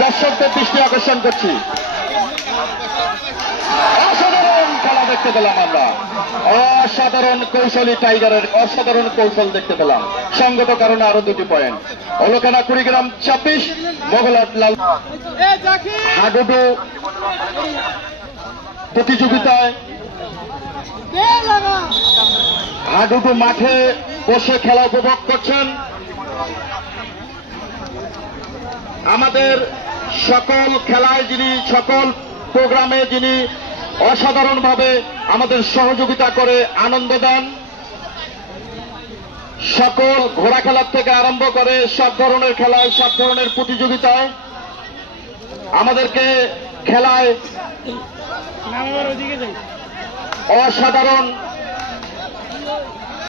দর্শকদের দৃষ্টি আকর্ষণ করছি, অসাধারণ খেলা দেখতে পেলাম আমরা। অসাধারণ কৌশলী টাইগারের অসাধারণ কৌশল দেখতে পেলাম। সঙ্গত কারণে আরো 2টি পয়েন্ট। অলকানা কুড়িগ্রাম 26, মোগলহাট লাল। হাডুডু প্রতিযোগিতায় হাডুডু মাঠে বসে খেলা উপভোগ করছেন। আমাদের সকল খেলায় যিনি, সকল প্রোগ্রামে যিনি অসাধারণভাবে আমাদের সহযোগিতা করে আনন্দ দেন, সকল ঘোড়া খেলার থেকে আরম্ভ করে সব ধরনের খেলায়, সব ধরনের প্রতিযোগিতায় আমাদেরকে খেলায় অসাধারণ